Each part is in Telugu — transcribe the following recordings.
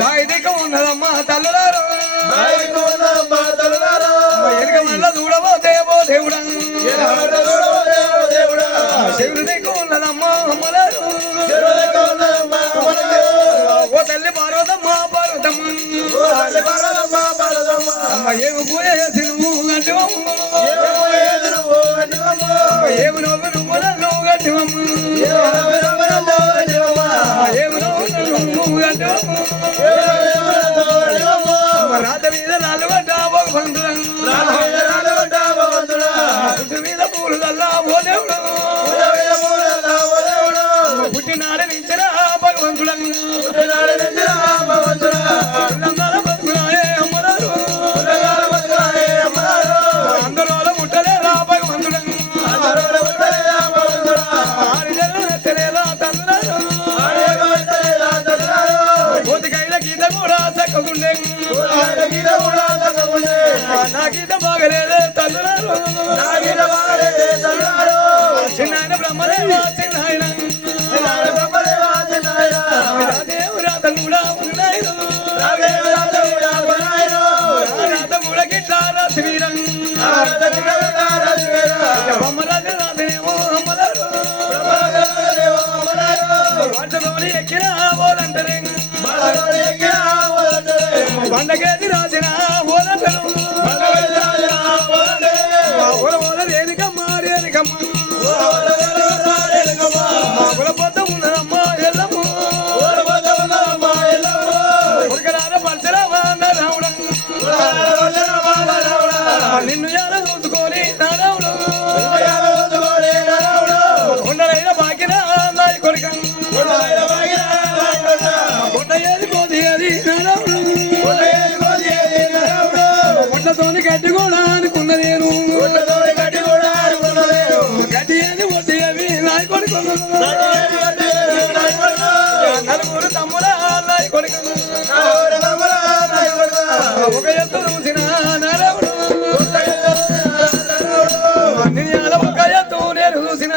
బయటిక ఉన్నదమ్మా తల్లులారు ఎనక మళ్ళా చూడబోతేవో దేవుడా శివుడికి ఉన్నదమ్మా అమ్మలారు ఓ తల్లి పార్వతమ్మ పార్వతమ్మ ఏమి పూజ చేసి నువ్వు గట్టివమ్మ ఏమి నువ్వు నువ్వు నన్ను గట్టివమ్మ ఏమి నువ్వు గట్టివమ్మ రాత మీద రాళ్ళు పడ్డా భగవంతుడా పుట్టి మీద పూలు కల్లా ఓ దేవుడు పుట్టినాడు నించిన భగవంతుడా అందరూ ముట్టలేదా భగవంతుడా తెలియదా తల్లారు కోతికైన గీత కూడా చక్కకుండే నా గీత బాగలేదే తల్లులారు చిన్న బ్రహ్మదేవ చిన్న దేవురాత కూడా ఉన్నాయి రాత కూడా గిట్లా రాత్రిరం అమ్మరాజు రాతనేమో అమ్మలారు వాటిలోని ఎక్కిన పోలంటారే బండకేసి రాసిన పోలంటారు రేణికమ్మ రేణికమ్మ పొద్ద ఉన్నదమ్మా ఎల్లమ్మ ఉరకరాల పంచరామా రావుడా నిన్ను ఎలా చూసుకొని నారావుడు కొండలైన బాకిన నాయి కొడుక కొండ ఏది కోది అది నారావుడు కొండతోని గడ్డి కూడా అనుకున్న నేను గడ్డి ఏది వడ్డీ అవి నాయి కొడుకు నలుగురు తమ్ముల నాయి కొడుకు ఒక ఎత్తు చూసిన నారావుడు నిన్న ఒక ఎత్తు నేను చూసిన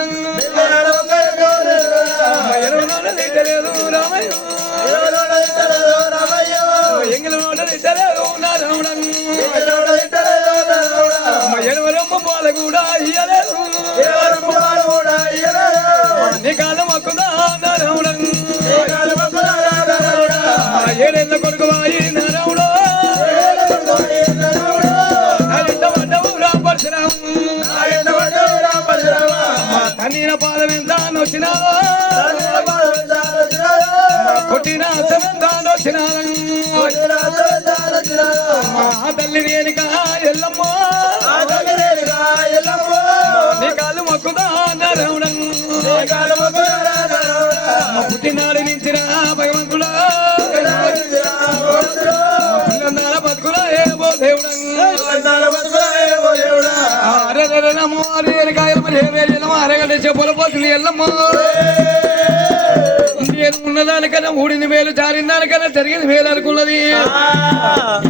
లేదు రామయ్య ఎంగిల నోట తిట్టలేదు నారావుడ ఎడవరమ్మ పాల కూడా ఇయ్యలేదు నీ కాలం హక్కుదా నారావుడ ఏడేళ్ళ కొడుకు వాయి నారావుడ కన్నీన పాదం ఎంత నొచ్చినా కొట్టిన ఎంత నొచ్చినా ఆ తల్లి రేణిక ఎల్లమ్మ నీ కాలు మొక్కుదా నారావుడ పుట్టినాడు నించిన భగవంతుడా బతుకులా ఏమో దేవుడా అరగంట చెప్పుల పోతుంది ఎల్లమ్మ ఉన్నదానికన్నా ఊడిన వేలు జారిన దానికన్నా జరిగింది వేలు అనుకున్నది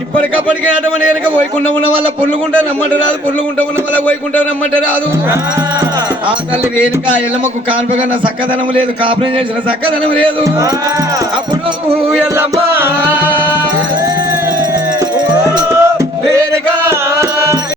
ఇప్పటికప్పటికే అటమని వెనక పోయకుండా ఉన్న వాళ్ళ పుల్లుకుంటా నమ్మంట రాదు పుల్లుకుంటా ఉన్న వాళ్ళ పోయకుంటా నమ్మంట రాదు ఆ తల్లి రేణుక ఎల్లమ్మకు కాన్పగా చక్కదనం లేదు కాపురం చేసిన చక్కదనం లేదు అప్పుడు ఎల్లమ్మ